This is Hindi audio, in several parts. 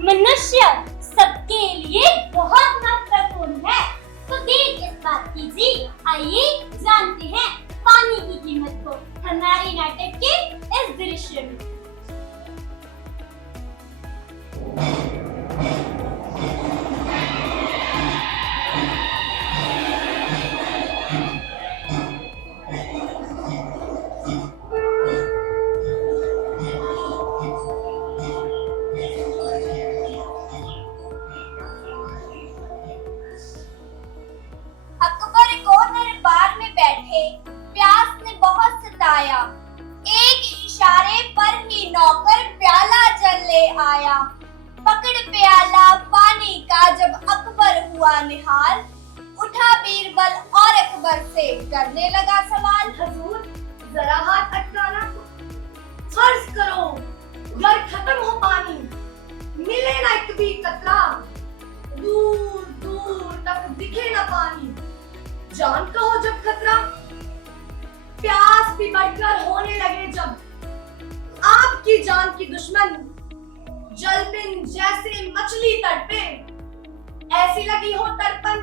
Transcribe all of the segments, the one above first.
मनुष्य सबके लिए बहुत महत्वपूर्ण है। तो देर किस बात की जी, आइए जानते हैं पानी की कीमत को हमारे नाटक के इस दृश्य में। अकबर को दरबार में बैठे प्यास ने बहुत सताया। एक इशारे पर ही नौकर प्याला जल ले आया। पकड़ प्याला पानी का जब अकबर हुआ निहाल, उठा बीरबल और अकबर से करने लगा सवाल। हुजूर, जरा हाथ अटकाना। फर्ज करो घर खत्म हो पानी, मिले ना एक भी कतरा, दूर दूर तक दिखे ना पानी, जान का हो जब खतरा। प्यास भी बढ़कर होने लगे जब, आपकी जान की दुश्मन जलबिन जैसे मछली तड़पे, ऐसी लगी हो तड़पन।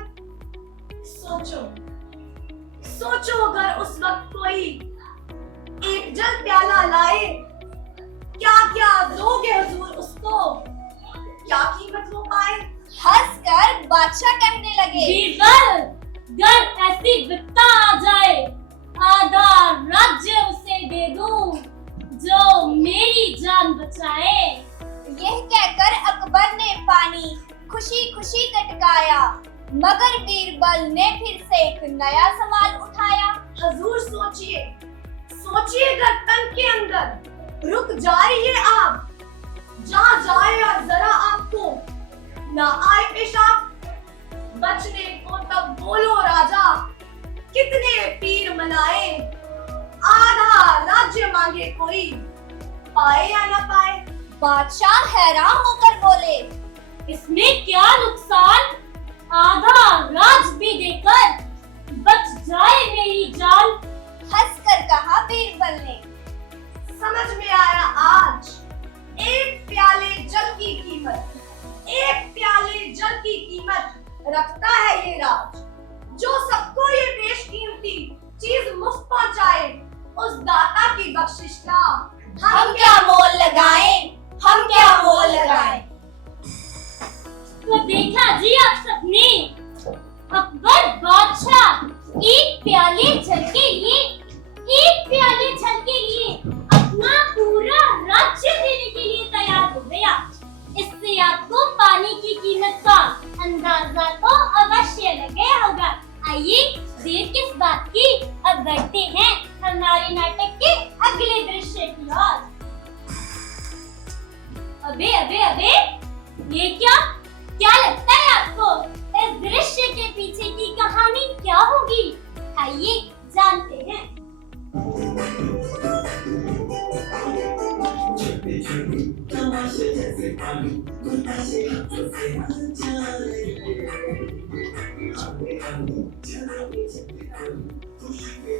सोचो सोचो अगर उस वक्त कोई एक जल प्याला लाए, क्या क्या दोगे हुजूर उसको, क्या कीमत वो पाए। हंसकर बादशाह कहने लगे, बीरबल, गर ऐसी विपदा आ जाए, आधा राज्य उसे दे दूं जो मेरी जान बचाए। यह कहकर अकबर ने पानी खुशी खुशी कटकाया, मगर बीरबल ने फिर से एक नया सवाल उठाया। हुजूर सोचिए सोचिए गर्दन के अंदर रुक जाए ये आग, जहाँ जाए और जरा आपको ना आए पेशाब। बचने को तब बोलो राजा, कितने पीर मनाए, आधा राज्य मांगे कोई, पाए या ना पाए। बादशाह हैरान होकर बोले, इसमें क्या नुकसान, आधा राज भी देकर बच जाए मेरी जान। हंसकर कहा बीरबल ने, समझ में आया आज एक प्याले जल की कीमत, एक प्याले जल की कीमत रखता है ये राज। जो सबको ये बेशकीमती चीज मुफ्त पहुंचाए, उस दाता की बख्शिश का हम क्या मोल लगाएं, हम क्या मोल लगाएं। तो देखा जी आप सबने, अकबर बादशाह एक प्याले जल के लिए, एक प्याले जल के लिए अपना पूरा राज्य देने के लिए तैयार हो गया। इससे आपको पानी की कीमत का अंदाजा तो अवश्य लग गया होगा। आइए देर किस बात की, अब बढ़ते हैं हमारे नाटक के अगले दृश्य की ओर। अबे अबे अबे, ये क्या लगता है आपको, इस दृश्य के पीछे की कहानी क्या होगी? आइए जानते हैं।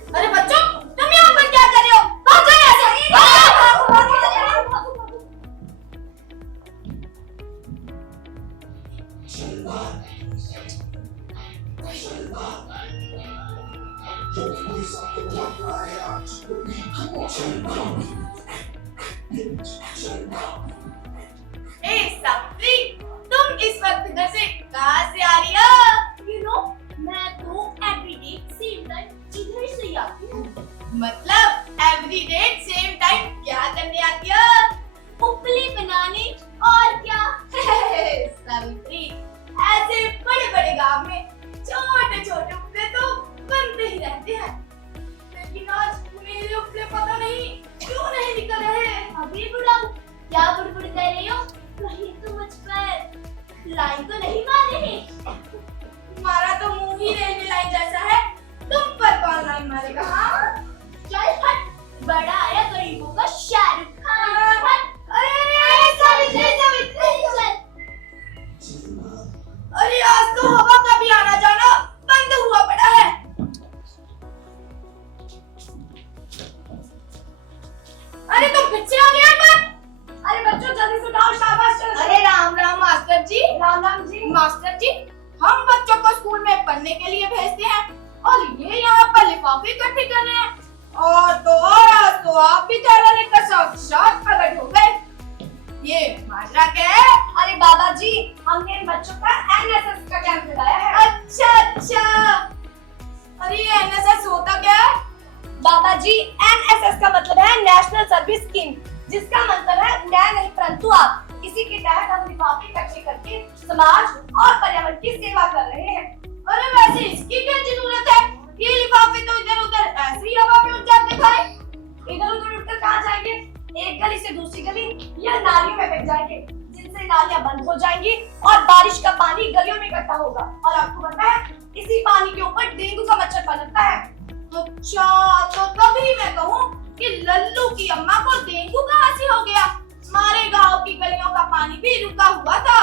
अरे बच्चों, तुम यहाँ पर क्या कर रहे हो? भागो यहाँ से! ए सप्री, तुम इस वक्त घर से कहाँ से आ रही हो? You know, मैं तो everyday same time इधर से ही आती हूँ। मतलब एवरीडे सेम टाइम क्या करने आती हो? उपले बनाने और क्या। सवित्री, ऐसे बड़े बड़े गांव में छोटे छोटे उपले तो बनते ही रहते हैं, लेकिन आज मेरे उपले पता नहीं क्यों नहीं निकल रहे। अभी बुढ़ाऊ, क्या बुड़बुड़ कर रही हो? कहीं तो मुझ पर लाइन तो नहीं मार रही? तुम्हारा तो मुंह ही रेलवे लाइन जैसा है, तुम पर कौन लाइन मारेगा? हाँ, चल हट, बड़ा आया गरीबों का शाहरुख खान। हट। अरे सवित्री, सवित्री, चल। अरे आज तो हवा का भी आना जाना बंद हुआ पड़ा है। अरे तुम फिर से आ गया पर? अरे बच्चों जल्दी से उठाओ, शाबाश चलो। अरे राम राम राम राम जी। मास्टर जी, हम बच्चों को स्कूल में पढ़ने के लिए भेजते हैं और ये यहाँ पर लिफाफे इकट्ठे कर रहे हैं। और तो आप भी ताला लेकर साक्षात प्रकट हो गए। ये माजरा क्या है? अरे बाबा जी, हमने इन बच्चों का एनएसएस का कैंप लगाया है। अच्छा। अरे ये एनएसएस होता क्या है? बाबा जी, एनएसएस का मतलब है नेशनल सर्विस स्कीम, जिसका मतलब है मैं नहीं परंतु आप। इसी के तहत हम लिफाफे इकट्ठे करके समाज और पर्यावरण की सेवा कर रहे हैं। अरे वैसे इसकी क्या जरूरत है? ये लिफाफे तो इधर उधर ऐसे ही हवा में उड़ जाते भाई। इधर उधर उड़कर कहाँ जाएंगे? एक गली से दूसरी गली या नालियों में बह जाएंगे, जिनसे नालियां बंद हो जाएंगी और बारिश का पानी गलियों में इकट्ठा होगा। और आपको पता है, इसी पानी के ऊपर डेंगू का मच्छर पनपता है। अच्छा, तो तभी मैं कहूँ कि लल्लू की अम्मा को डेंगू कहाँ से हो गया? हमारे गांव की गलियों का पानी भी रुका हुआ था।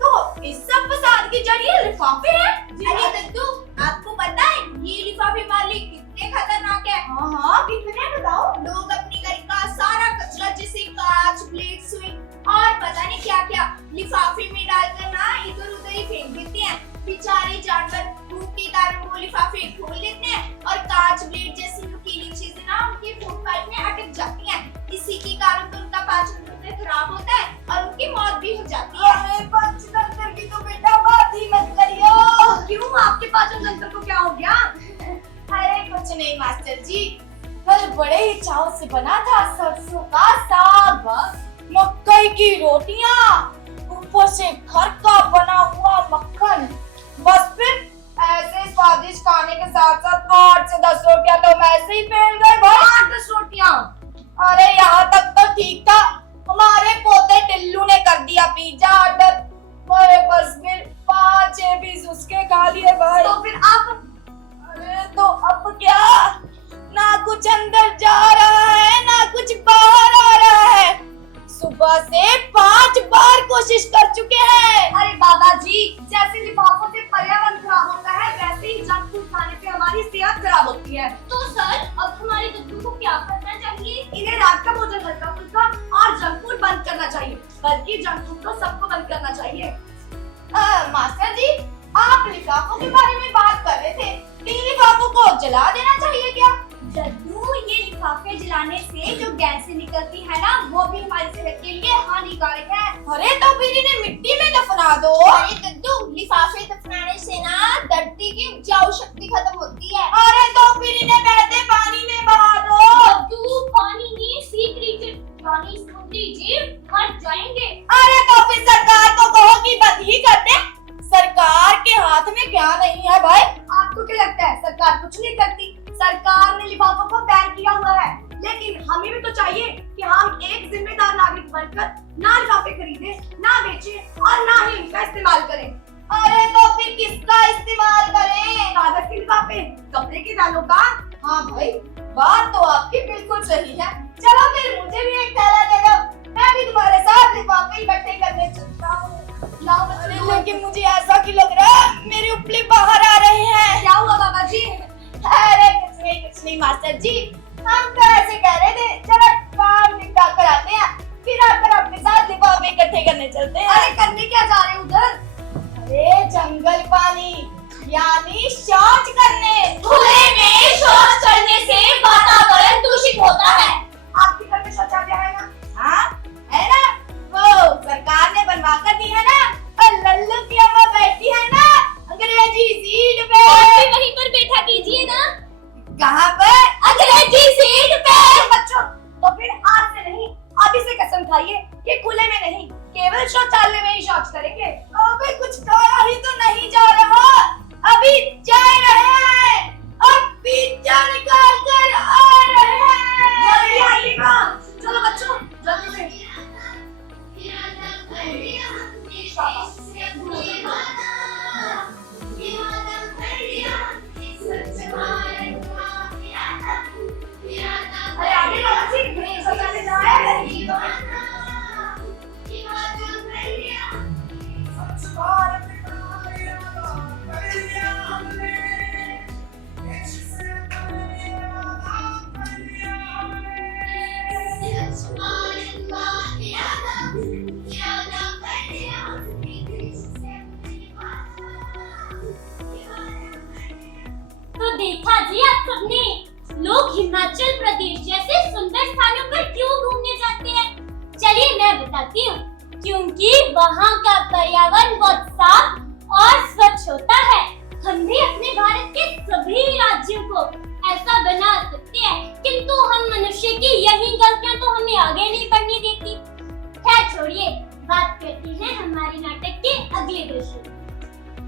तो इस सब फसाद की जड़ ये लिफाफे हैं। अरे दद्दू, आपको पता है ये लिफाफे वाले कितने खतरनाक है? हाँ, कितने बताओ। लोग अपनी घर का सारा कचरा, जैसे कांच, प्लेट, सुई और पता नहीं क्या क्या लिफाफे में डालकर ना इधर उधर ही फेंक देते हैं। बेचारे जानवर भूख के कारण वो लिफाफे खोल लेते हैं और कांच, प्लेट जैसी नुकीली चीजें ना उनके फूड पाइप में अटक जाती हैं। इसी के कारण तो उनका पाचन तंत्र खराब होता है और उनकी मौत भी हो जाती है। अरे पंचतंत्र की तो बेटा बात ही मत करियो। क्यों, आपके पाचन तंत्र को क्या हो गया? अरे कुछ नहीं मास्टर जी, कल बड़े ही चाव से बना था सरसों का साग, मकई की रोटियां, ऊपर से घर का बना हुआ मक्खन। बस फिर ऐसे स्वादिष्ट खाने के साथ साथ 8 से 10 रोटियां तो वैसे ही फैल गए भाई। 8-10 रोटियां? अरे यहाँ तक तो ठीक था, हमारे पोते टिल्लू ने कर दिया पिज्जा ऑर्डर। अरे बस फिर 5 पीस उसके खा लिए भाई। तो फिर आप? अरे तो अब क्या, ना कुछ अंदर जा रहा है ना कुछ बाहर आ रहा है। सुबह से 5 बार कोशिश कर चुके हैं। अरे बाबा जी, जैसे लिफाफों से पर्यावरण खराब होता है, वैसे ही जंक फूड खाने से हमारी सेहत खराब होती है। तो सर, अब हमारे दद्दू को क्या करना चाहिए? इन्हें रात का भोजन, हल्का फुल्का और जंक फूड बंद करना चाहिए। बल्कि जंक फूड तो सबको बंद करना चाहिए। मास्टर जी, आप लिफाफों के बारे में बात कर रहे थे, इन लिफाफों को जला देना चाहिए क्या? दद्दू, ये लिफाफे जलाने से जो गैसें निकलती है ना, वो भी हमारी सेहत के लिए हानिकारक है। अरे तो फिर इन्हें मिट्टी में दफना दो। अरे दद्दू, लिफाफे दफनाने से ना धरती की उपजाऊ शक्ति खत्म होती है। अरे तो फिर इन्हें बहते पानी में बहा दो। दद्दू, पानी में सी क्रीचर यानी समुद्री जीव मर जाएंगे। अरे तो फिर सरकार को कहो कि बंद ही कर दे। सरकार के हाथ में क्या नहीं है भाई। आपको क्या लगता है सरकार कुछ नहीं करती? सरकार ने लिफाफों को बैन किया हुआ है, लेकिन हमें भी तो चाहिए कि हम एक जिम्मेदार नागरिक बनकर ना लिफाफे खरीदें, ना बेचें और ना ही इनका इस्तेमाल करें। अरे तो फिर किसका इस्तेमाल करें? कागज के लिफाफे, कपड़े के दानों का। हाँ भाई, बात तो आपकी बिल्कुल सही है। चलो फिर मुझे भी एक थैला दे दो, मैं भी तुम्हारे साथ लिफाफे इकट्ठे करने चलता हूँ। लेकिन मुझे ऐसा क्यों लग रहा है मेरे उपले बाहर आ रहे हैं। क्या हुआ बाबा जी? अरे कुछ नहीं मास्टर जी, हम तो ऐसे कह रहे थे, चलो काम निपटा कर आते हैं, फिर आकर अपने साथ लिफाफे इकट्ठे करने चलते हैं। अरे करने क्या जा रहे हैं उधर? अरे जंगल पानी यानी शौच करने। खुले में शौच करने से वातावरण दूषित होता है। आपके घर में शौचालय है ना? हाँ है ना, वो सरकार ने बनवा कर दी है ना। और लल्लू की अम्मा बैठी है ना अंग्रेजी सीट पे। आप भी वहीं पर बैठा कीजिए ना। कहाँ पर? अंग्रेजी सीट पे। बच्चों, तो फिर आज से नहीं, अभी से कसम खाइए कि खुले में नहीं, केवल शौचालय में ही शौच करेंगे। अबे कुछ कहा ही तो नहीं जा रहा, अभी जा रहे हैं, अब पिज्जा निकाल कर आ रहे हैं। जल्दी आइएगा। चलो बच्चों, जल्दी से। अरे आगे बाबा जी, शौचालय जाए। देखा जी आप सबने, लोग हिमाचल प्रदेश जैसे सुंदर स्थानों पर क्यों घूमने जाते हैं? चलिए मैं बताती हूँ। क्योंकि वहाँ का पर्यावरण बहुत साफ और स्वच्छ होता है। हम भी अपने भारत के सभी राज्यों को ऐसा बना सकते हैं, किंतु हम मनुष्य की यही गलतियाँ तो हमें आगे नहीं बढ़ने देती। खैर छोड़िए, बात करते हैं हमारे नाटक के अगले दृश्य।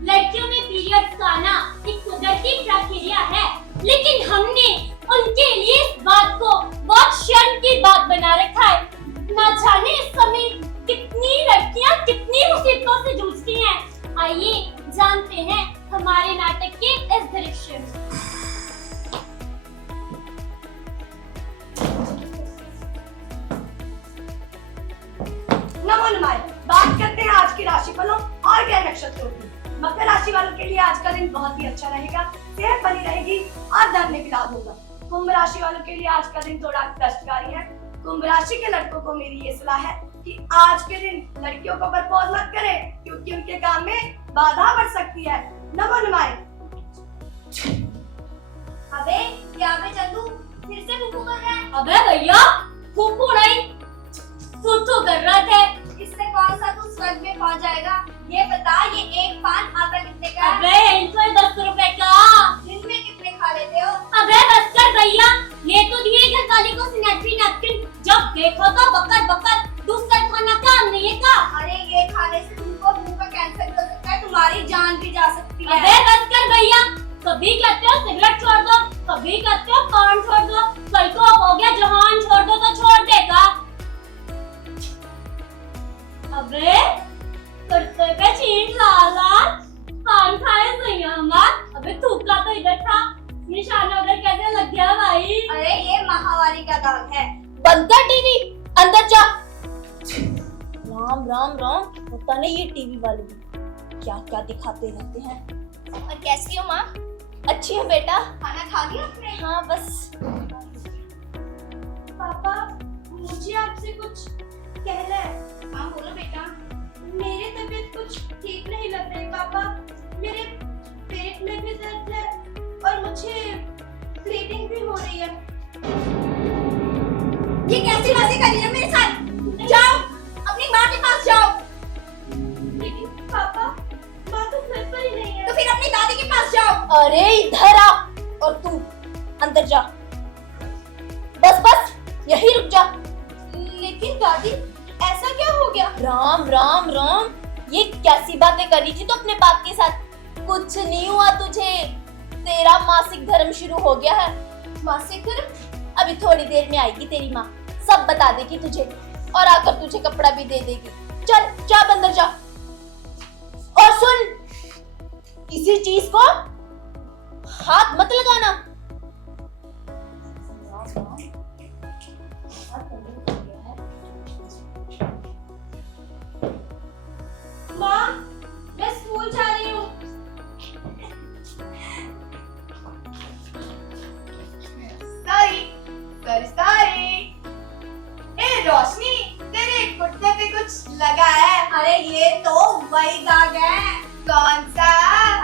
लड़कियों में पीरियड्स का आना एक कुदरती प्रक्रिया है, लेकिन हमने उनके लिए इस बात को बहुत शर्म की बात बना रखा है। ना जाने इस समय कितनी लड़कियां कितनी मुसीबतों से जूझती हैं। आइए जानते हैं हमारे नाटक के इस दृश्य में। नमो नमाय। बात करते हैं आज की राशिफलों और ग्रह नक्षत्रों की। मकर राशि वालों के लिए आज का दिन बहुत ही अच्छा रहेगा, सेहत बनी रहेगी और धन में भी लाभ होगा। कुंभ राशि वालों के लिए आज का दिन थोड़ा कष्टकारी है। कुंभ राशि के लड़कों को मेरी ये सलाह है कि आज के दिन लड़कियों को प्रपोज मत करें, क्योंकि उनके काम में बाधा बढ़ सकती है। नमो नमाय। अबे क्या बे चंदू फिर से फूफू कर रहा है? अबे भैया, फूफू नहीं, थू कर रहा था। इससे कौन सा तू स्वर्ग में पहुंच जाएगा? ये बता, ये एक पान आता कितने का है? अबे इनको 10 रुपए का। दिन में कितने खा लेते हो? अबे बस कर भैया, ले तो दिए घर वाले को सैनिटरी नैपकिन, जब देखो तो बकर बकर, दूसरा खाना काम नहीं है का? अरे ये खाने से तुमको मुंह का कैंसर हो सकता है, तुम्हारी जान भी जा सकती है। अबे बस कर भैया, कभी कहते हो सिगरेट छोड़ दो, कभी कहते हो पान छोड़ दो, कल को हो गया जहान छोड़ दो तो छोड़ देगा। अबे कुर्ते पे चीज लाला, पान खाए सही हमार। अबे थूका तो इधर था, निशाना उधर कैसे लग गया भाई? अरे ये महामारी का दाग है। बंद कर टीवी, अंदर जा। राम राम राम, पता नहीं ये टीवी वाले भी क्या क्या दिखाते रहते हैं। और कैसी हो माँ? अच्छी है बेटा। खाना खा लिया आपने? हाँ बस। पापा, मुझे आपसे कुछ कहना है। हाँ बोलो बेटा। मेरी तबीयत कुछ ठीक नहीं लग रही पापा। मेरे पेट में भी दर्द है और मुझे ब्लीडिंग भी हो रही है। ये कैसी बातें कर रही है मेरे साथ? जाओ अपनी माँ के पास जाओ। लेकिन पापा, माँ तो घर पर ही नहीं है। तो फिर अपनी दादी के पास जाओ। अरे इधर आ, और तू अंदर जा। बस बस यही रुक जा। लेकिन दादी ऐसा क्या हो गया? राम राम राम, ये कैसी बातें कर रही थी तो अपने बाप के साथ? कुछ नहीं हुआ तुझे, तेरा मासिक धर्म शुरू हो गया है। मासिक धर्म? अभी थोड़ी देर में आएगी तेरी माँ, सब बता देगी तुझे और आकर तुझे कपड़ा भी दे देगी। चल जा अंदर जा। और सुन, किसी चीज को हाथ मत लगाना। माँ, मैं स्कूल जा रही हूँ। सॉरी। ए रोशनी, तेरे कुर्ते पे कुछ लगा है? अरे ये तो वही दाग है। कौन सा?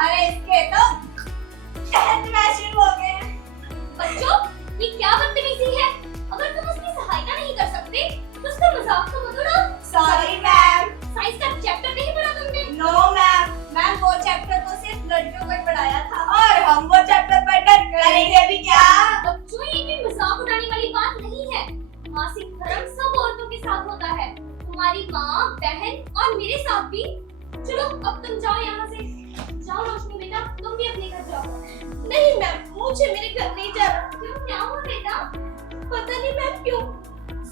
अरे इसके तो तहत मैचिंग हो गए हैं। बच्चों, ये क्या बदतमीजी है? अगर तुम उसकी सहायता नहीं कर सकते तो उसका मजाक तो मत उड़ाओ। Sorry ma'am. साइंस का चैप्टर नहीं पढ़ा तुमने? नो मैम, मैम वो चैप्टर तो सिर्फ लड़कियों को ही पढ़ाया था और हम वो चैप्टर पढ़कर करेंगे भी क्या? बच्चों, ये कोई मजाक उड़ाने वाली बात नहीं है। मासिक धर्म सब औरतों के साथ होता है, तुम्हारी माँ, बहन और मेरे साथ भी। चलो अब तुम जाओ यहाँ से। जाओ रोशनी बेटा, तुम भी अपने घर जाओ। नहीं मैम, मुझे मेरे घर नहीं जाना। क्यों, क्या हुआ बेटा? पता नहीं मैम क्यों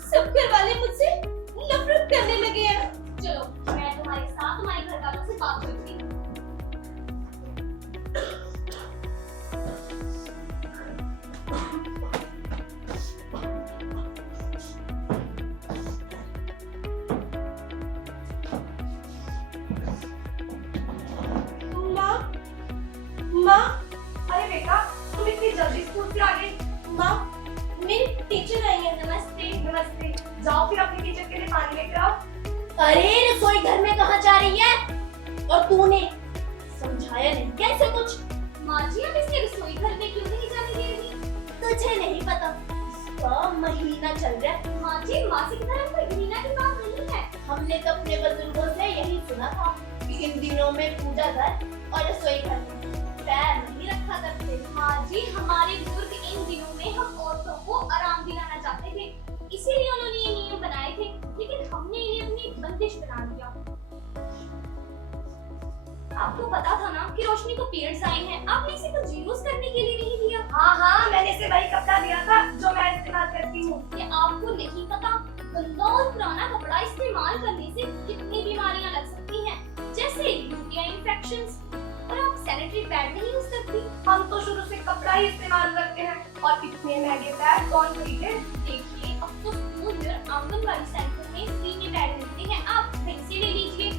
सब घर वाले मुझसे नफरत करने लगे हैं। चलो मैं तुम्हारे साथ तुम्हारे घर वालों से बात करती हूँ। माँ, अरे बेटा, तुम इतनी जल्दी स्कूल से आ गई। माँ, मेरी टीचर आई है। नमस्ते। जाओ फिर अपनी टीचर के लिए पानी लेकर आओ। अरे रसोई घर में कहाँ जा रही है? और तूने समझाया नहीं कैसे कुछ? माँ जी अब इसे रसोई घर में क्यों नहीं जाने दे रही? तुझे नहीं पता, तो महीना चल रहा है। माँ जी मासिक धर्म कोई घृणा की बात नहीं है। हमने तो अपने बुजुर्गों से यही सुना था कि इन दिनों में पूजा घर और रसोई घर में पैर नहीं रखा करते। माँ जी हमारे बुजुर्ग इन दिनों में हम औरतों को आराम दिलाना चाहते थे, इसीलिए उन्होंने ये नियम बनाए थे, लेकिन हमने इन्हें अपनी बंदिश बना दिया। आपको पता था ना कि रोशनी को पीरियड्स आए हैं, आपने इसे कुछ यूज करने के लिए नहीं दिया। हाँ मैंने इसे वही कपड़ा दिया था जो मैं इस्तेमाल करती हूँ। ये आपको नहीं पता गंदा और पुराना कपड़ा इस्तेमाल करने से कितनी बीमारियां लग सकती हैं, जैसे यूटीआई इंफेक्शंस। और आप सैनिटरी पैड नहीं यूज करती। हम तो शुरू से कपड़ा ही इस्तेमाल करते हैं और इतने महंगे पैड कौन खरीदे। देखिए अब तो स्कूल और आंगनबाड़ी सेंटर में फ्री में पैड मिलते हैं, आप कहीं से ले लीजिए।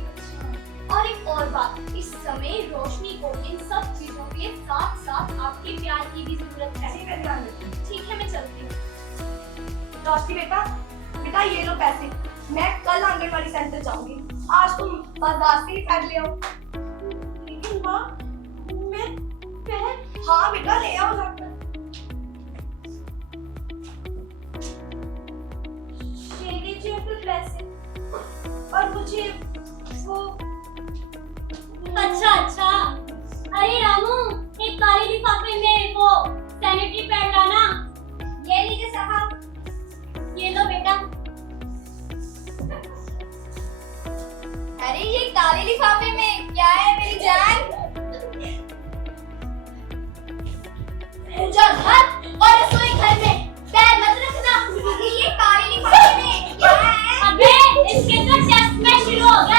और एक और बात, इस समय रोशनी को इन सब चीजों के साथ साथ आपके प्यार की भी जरूरत है। जी मैं ध्यान रखूंगी। ठीक है मैं चलती हूँ। रोशनी बेटा ये लो पैसे, मैं कल आंगनबाड़ी सेंटर जाऊंगी। आज तुम बाजार से ही पैड ले आओ। लेकिन माँ मैं हाँ बेटा ले आओ जाकर। दे दीजिए फिर पैसे, और मुझे वो अच्छा अरे रामू एक काले लिफाफे में वो सैनिटरी पैड लाना। ये लीजिए साहब। ये लो बेटा। अरे ये काले लिफाफे में क्या है मेरी जान? पूजा घर और रसोई घर में पैर मत रखना। ये काले लिफाफे में क्या है? अबे इसके तो टेस्ट में शुरू हो गए।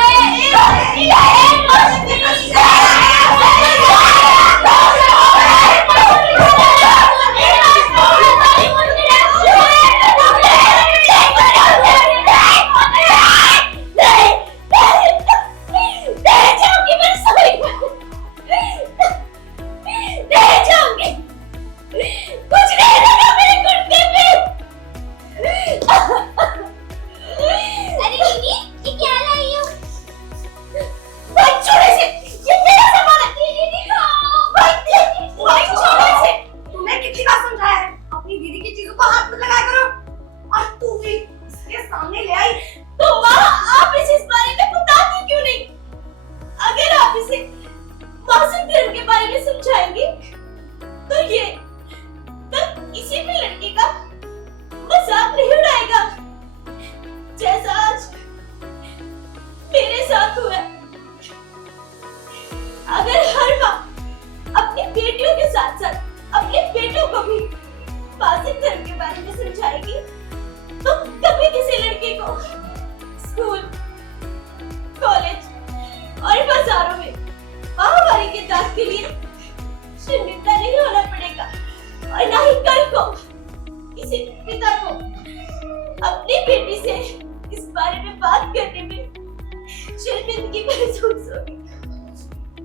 अरे दीदी ये क्या लाई हो? तुम्हें कितनी बार समझाया है अपनी दीदी की चीजों को हाथ मत लगाया करो। और तू भी इसके सामने ले आई। तो माँ आप इसे इस बारे में बताती क्यों नहीं? अगर आप इसे मासिक धर्म के बारे में समझाएंगी तो ये तब इसी में लड़के का मजाक नहीं उड़ाएगा, जैसा आज मेरे साथ हुआ। अगर हर माँ अपनी बेटियों के साथ साथ अपने बेटों को भी मासिक धर्म के बारे में समझाएगी तो कभी किसी लड़के को स्कूल, कॉलेज और बाजारों में माहवारी के दाग के लिए शर्मिंदा नहीं होना पड़ेगा, और ना ही कल को किसी पिता को अपनी बेटी से इस बारे में बात करने में शर्मिंदगी महसूस होगी।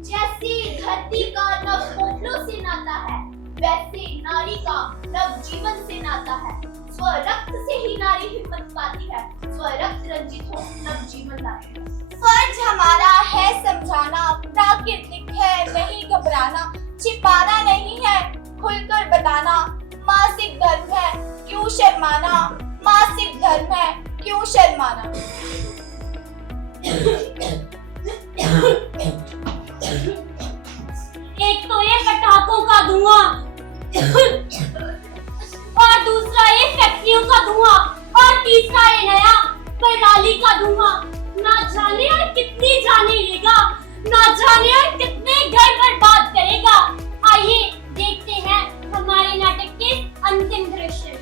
जैसे धरती का नव पोपलों से नाता है, वैसे नारी का नव जीवन से नाता है। स्वरक्त से ही नारी हिम्मत पाती है, स्वरक्त रंजित हो नव जीवन लाती है। फर्ज हमारा है समझाना, प्राकृतिक है नहीं घबराना, छिपाना नहीं है खुलकर बताना। मासिक धर्म है क्यों शर्माना, मासिक धर्म है क्यों शर्माना। एक तो ये पटाखों का धुआं और दूसरा ये फैक्ट्रियों का धुआं और तीसरा ये नया पराली का धुआं। ना जाने और कितनी जाने लेगा, ना जाने और कितने घर बर्बाद करेगा। आइए देखते हैं हमारे नाटक के अंतिम दृश्य।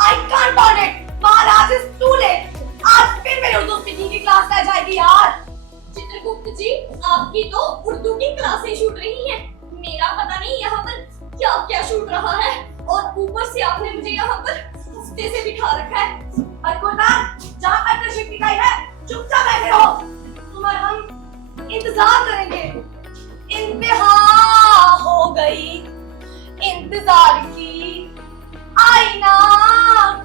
I can't tolerate it. Maharaj is too late. आज फिर मेरी उर्दू स्पीकिंग की क्लास रह जाएगी यार। चित्रगुप्त जी आपकी तो उर्दू की क्लासें छूट रही हैं। मेरा पता नहीं यहाँ पर क्या क्या छूट रहा है, और ऊपर से आपने मुझे यहाँ पर हफ्ते से बिठा रखा है। जहाँ पर शिफ्ट है चुपचाप बैठे रहो। तुम और हम इंतजार करेंगे। इंतहा हो गई इंतजार की, आई ना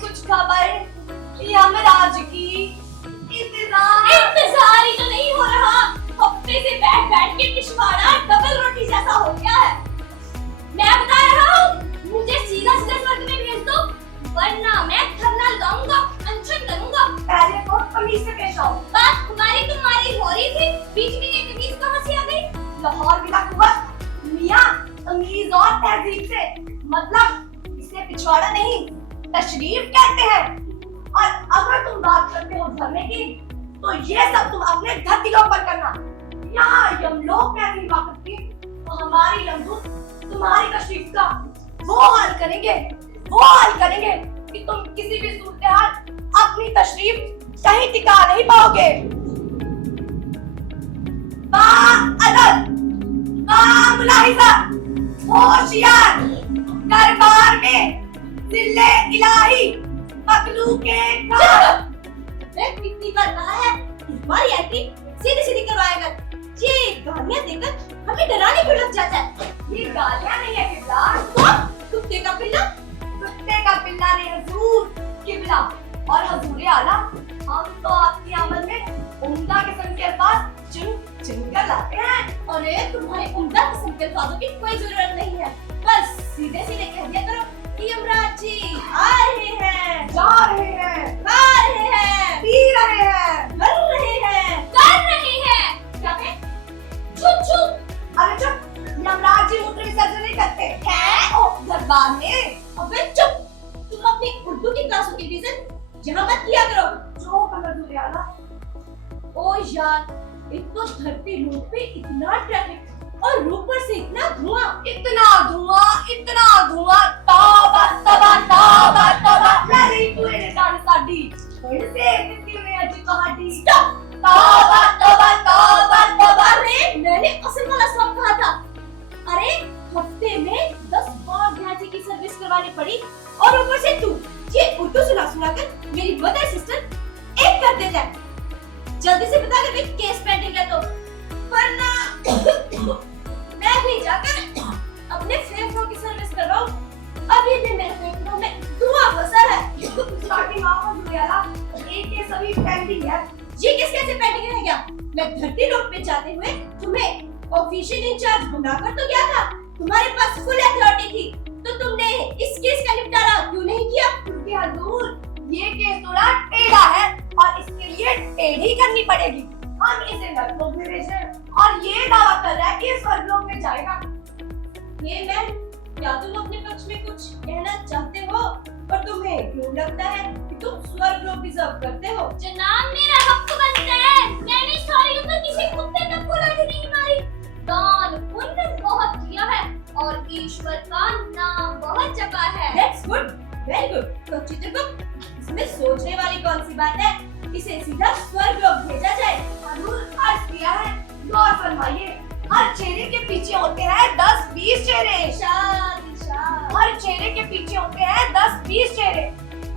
कुछ खबर यमराज की। इंतजार ही तो नहीं हो रहा, हफ्ते से बैठ बैठ के पिछवाड़ा डबल रोटी जैसा हो गया है। मैं बता रहा हूँ मुझे सीधा सीधा स्वर्ग में भेज दो, वरना मैं धरना लाऊंगा, अनशन करूंगा। पहले तो तमीज से पेश आओ। बात तुम्हारी हो रही थी, बीच में ये तमीज कहाँ से आ गई? लाहौर मिला कुवत मियां तमीज और तहजीब से, मतलब इसे पिछवाड़ा नहीं तशरीफ कहते हैं। और अगर तुम बात करते हो धरने की, तो ये सब तुम अपने धरतीलों पर करना। यहाँ यमलोक में नहीं वाकफ थी, तो हमारी यमदूत तुम्हारी तशरीफ का वो हाल करेंगे कि तुम किसी भी सूरत हाल अपनी तशरीफ कहीं टिका नहीं पाओगे। बाअदब, बामुलाहिजा, होशियार, दरबार में जिल्ले इलाही मखलूके का। कितनी बार कहा है इस बार एक्टिंग सीधी सीधी करवाया कर। ये गालियां देकर हमें डराने पे लग जाता है। ये गालियां नहीं है किबला, तो कुत्ते का पिल्ला, कुत्ते का पिल्ला नहीं हजूर किबला। और हजूर आला, हम तो आपकी आमद में उम्दा किस्म के अल्फाज चुन कर लाते हैं। अरे तुम्हारे उम्दा किस्म के अल्फाजों की कोई जरूरत नहीं है, बस सीधे सीधे कह दिया करो कि यमराज जी आ रहे हैं, जा रहे हैं, खा रहे हैं, पी रहे हैं, कर रहे हैं। क्या पे? चुप चुप। अरे चुप, यमराज जी मूत्र विसर्जन नहीं करते हैं ओ दरबार में। अबे चुप, तुम अपनी उर्दू की क्लासों की रिवीजन यहाँ मत किया करो। जो हजूर आला। ओ यार, एक तो धरती लोक पे इतना ट्रैफिक और ऊपर से इतना धुआं। इतना धुआं, तौबा तौबा तौबा तौबा। लड़ी पूरे निशान साडी इनसे जिंदगी में अच्छी कहानी। स्टॉप। तौबा तौबा तौबा तौबा। अरे मैंने असल वाला स्टॉप कहा था। अरे हफ्ते में 10 बार ढांचे की सर्विस करवानी पड़ी और ऊपर से तू ये उर्दू सुनाकर मेरी मदर सिस्टर एक कर दे जाए। जल्दी से बता अगर केस पेंडिंग है तो, वरना मैं भी जाकर अपने फेफड़ों की सर्विस करवाऊं। अभी भी मेरे फेफड़ों में धुआं फंसा है। स्टार्टिंग ऑफ हजूर आला, एक के सभी पेंडिंग है। ये किस कैसे पेंडिंग रह गया? मैं धरती लोक पे जाते हुए तुम्हें ऑफिशियल इंचार्ज बनाकर तो गया था, तुम्हारे पास फुल अथॉरिटी थी, तो तुमने इस केस का निपटारा क्यों नहीं किया? क्योंकि हजूर ये केस थोड़ा टेढ़ा है और इसके लिए टेढ़ी करनी पड़ेगी। हम इसे नरलोक में भेज रहे हैं और ये दावा कर रहा है कि स्वर्गलोक में जाएगा। ये मैम, क्या तुम अपने पक्ष में कुछ कहना चाहते हो और तुम्हें क्यों लगता है कि तुम स्वर्गलोक डिजर्व करते हो? जनाब मेरा हक बनता है, मैंने सारी उम्र किसी कुत्ते तक को लाठी नहीं मारी। दान पुण्य बहुत किया है और ईश्वर का नाम बहुत जपा है। That's good, very good। तो चित्रगुप्त, इसमें सोचने वाली कौन सी बात है? इसे सीधा स्वर्गलोक भेजा जाए। हजूर अर्ज किया है, गौर फरमाइए, हर चेहरे के पीछे होते हैं 10-20 चेहरे। शाद। हर चेहरे के पीछे होते हैं 10-20 चेहरे।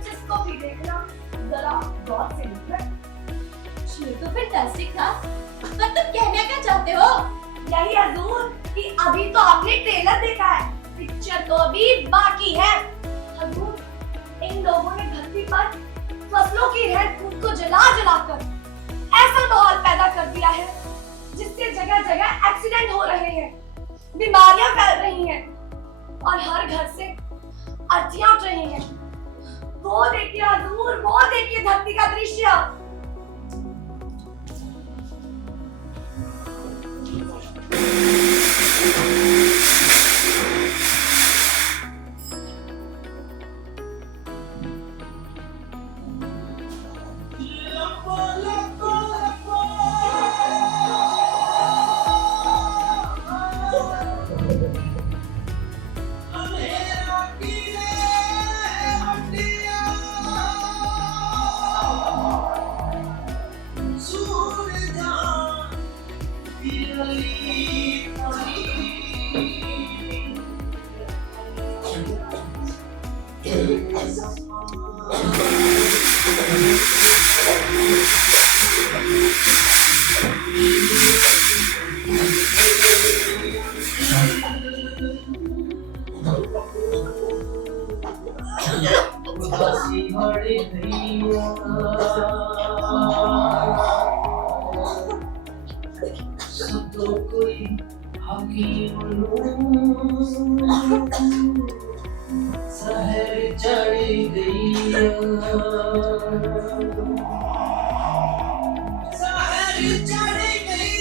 जिसको भी देखना जरा गौर से देखना। ये तो फैंटास्टिक था, पर तुम कहना क्या चाहते हो? यही हजूर कि अभी तो आपने ट्रेलर देखा है, पिक्चर तो अभी बाकी है। हजूर, इन लोगों ने धरती पर फसलों की रहन खून को जला जलाकर ऐसा माहौल पैदा कर दिया है जिससे जगह जगह एक्सीडेंट हो रहे हैं, बीमारियां फैल रही हैं और हर घर से अर्जियां उठ रही हैं। वो देखिए हजूर, वो देखिए धरती का दृश्य। सब तो कोई हकीम शहर चढ़ी गई शहर चढ़ी गई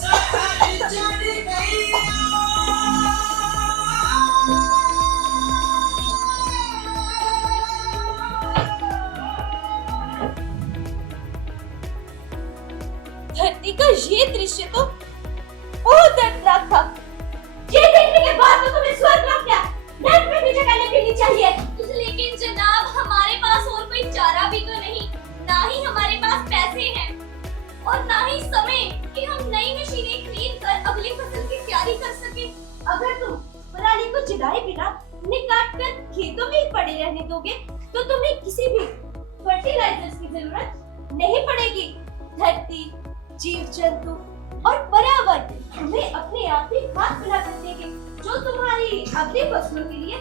शहर चढ़ी गई धरती का ये दृश्य तो बहुत दर्दनाक था। ये देखने के बाद तो तुम्हें स्वर्ग में क्या नर्क में भी जगह नहीं मिलनी चाहिए। लेकिन जनाब हमारे पास और कोई चारा भी तो नहीं, ना ही हमारे पास पैसे हैं और ना ही समय कि हम नई मशीनें खरीद कर अगली फसल की तैयारी कर सके। अगर तुम पराली को जलाए बिना उन्हें काट कर खेतों में ही पड़े रहने दोगे तो तुम्हें किसी भी फर्टिलाइजर्स की जरूरत नहीं पड़ेगी। धरती, जीव जंतु और पर्यावरण तुम्हें अपने आप ही खाद बनाकर देंगे जो तुम्हारी अगली फसलों के लिए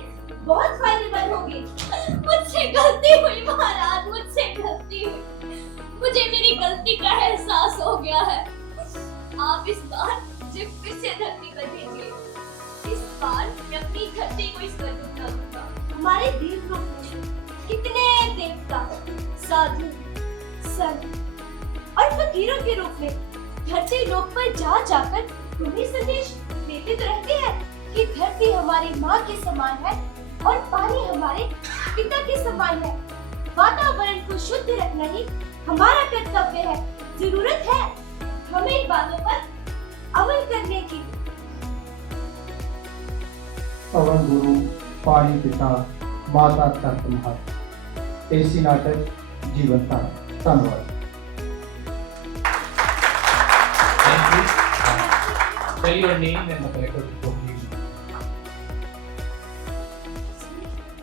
बहुत फायदेमंद होगी। मुझसे गलती हुई महाराज, मुझसे गलती हुई। मुझे मेरी गलती का एहसास हो गया है। आप इस बार मुझे फिर से धरती पर भेजिए। इस बार मैं अपनी धरती को इस पर उठा दूंगा। हमारे देवलोक में कितने देवता, साधु, संत और फकीरों के रूप में धरती लोक पर जा जाकर तुम्हें संदेश देते तो रहते हैं कि धरती हमारी माँ के समान है और पानी हमारे पिता के समान है। वातावरण को शुद्ध रखना ही हमारा कर्तव्य है। जरूरत है हमें इन बातों पर अमल करने की। पवन गुरु, पानी पिता, माता तत्व महत। ऐसी नाटक जीवन का धन्यवाद। Thank you. Tell your name and the character to please.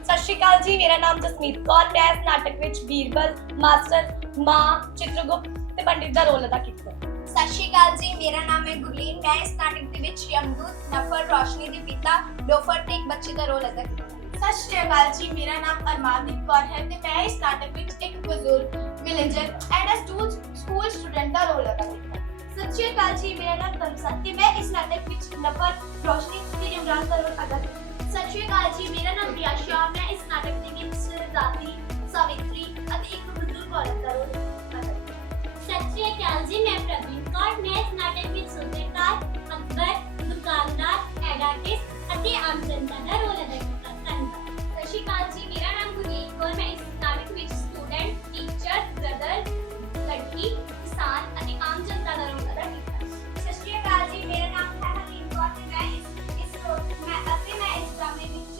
ਸਤਿ ਸ਼੍ਰੀ ਅਕਾਲ ਜੀ, ਮੇਰਾ ਨਾਮ ਜਸਮੀਤ ਕੌਰ। ਮੈਂ ਇਸ ਨਾਟਕ ਵਿੱਚ ਬੀਰਬਲ, ਮਾਸਟਰ, ਮਾਂ, ਚਿਤਰਗੁਪਤ ਤੇ ਪੰਡਿਤ ਦਾ ਰੋਲ ਅਦਾ ਕੀਤਾ। ਸਤਿ ਸ਼੍ਰੀ ਅਕਾਲ ਜੀ, ਮੇਰਾ ਨਾਮ ਹੈ ਗੁਰਲੀਨ। ਮੈਂ ਇਸ ਨਾਟਕ ਦੇ ਵਿੱਚ ਯਮਦੂਤ, ਨਫਰ, ਰੋਸ਼ਨੀ ਦੇ ਪਿਤਾ, ਡੋਫਰ ਤੇ ਇੱਕ ਬੱਚੇ ਦਾ ਰੋਲ ਅਦਾ ਕੀਤਾ। ਸਤਿ ਸ਼੍ਰੀ ਅਕਾਲ ਜੀ, ਮੇਰਾ ਨਾਮ ਅਰਮਾਨਦੀਪ ਕੌਰ ਹੈ ਤੇ ਮੈਂ ਇਸ ਨਾਟਕ ਵਿੱਚ ਇੱਕ ਬਜ਼ੁਰਗ, villager and a school student ਦਾ ਰੋਲ ਅਦਾ ਕੀਤਾ। ਸਤਿ ਸ਼੍ਰੀ ਅਕਾਲ ਜੀ, ਮੇਰਾ ਨਾਮ ਤਮਸਾ ਤੇ ਮੈਂ ਇਸ ਨਾਟਕ ਵਿੱਚ ਨਫਰ, ਰੋਸ਼ਨੀ ਤੇ ਇਮਰਾਨ ਦਾ ਰੋਲ ਅਦਾ ਕੀਤਾ। ਸਤਿ ਸ਼੍ਰੀ ਅਕਾਲ ਜੀ, ਮੇਰਾ ਨਾਮ ਪ੍ਰਿਆਸ਼ਾ। ਮੈਂ ਇਸ ਨਾਟਕ ਦੇ ਵਿੱਚ ਦਾਤੀ, ਸਾਵਿਤਰੀ ਅਤੇ ਇੱਕ ਬਜ਼ੁਰਗ ਔਰਤ ਦਾ ਰੋਲ ਅਦਾ ਕੀਤਾ। सत श्री अकाल जी, मैं प्रवीण कौर। मैं इस नाटक में सूत्रकार, अकबर, दुकानदार, एडाटिस्ट ਅਤੇ आम जनता ਦਾ ਰੋਲ ਅਦਾ ਕੀਤਾ। ਧੰਨਵਾਦ। ਸਤਿ ਸ਼੍ਰੀ ਅਕਾਲ ਜੀ, ਮੇਰਾ ਨਾਮ ਗੁਰਲੀਨ ਕੌਰ। ਮੈਂ ਇਸ ਨਾਟਕ ਵਿੱਚ ਸਟੂਡੈਂਟ, ਟੀਚਰ, ਬ੍ਰਦਰ, ਲੜਕੀ, ਕਿਸਾਨ ਅਤੇ ਆਮ ਜਨਤਾ ਦਾ ਰੋਲ ਅਦਾ ਕੀਤਾ। ਸਤਿ ਸ਼੍ਰੀ ਅਕਾਲ ਜੀ, ਮੇਰਾ ਨਾਮ ਹੈ ਹਲੀਮ ਕੌਰ ਤੇ ਮੈਂ ਇਸ ਡਰਾਮੇ ਵਿੱਚ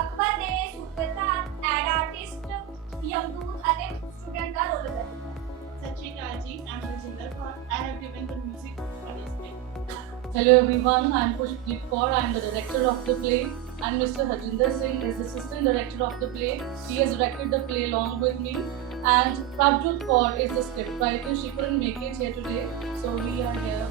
ਅਕਬਰ ਦੇ ਸੂਤਰਧਾਰ, ਐਡਾਰਟਿਸਟ, ਯਮਦੂਤ ਅਤੇ ਸਟੂਡੈਂਟ ਦਾ ਰੋਲ ਅਦਾ ਕੀਤਾ। Satrikaji, I'm Rajinder Kaur. I have given the music for this play. Hello everyone, I'm Pushpit Kaur. I'm the director of the play, and Mr. Harjinder Singh is assistant director of the play. He has directed the play along with me, and Prabjot Kaur is the script writer. She couldn't make it here today, so we are here.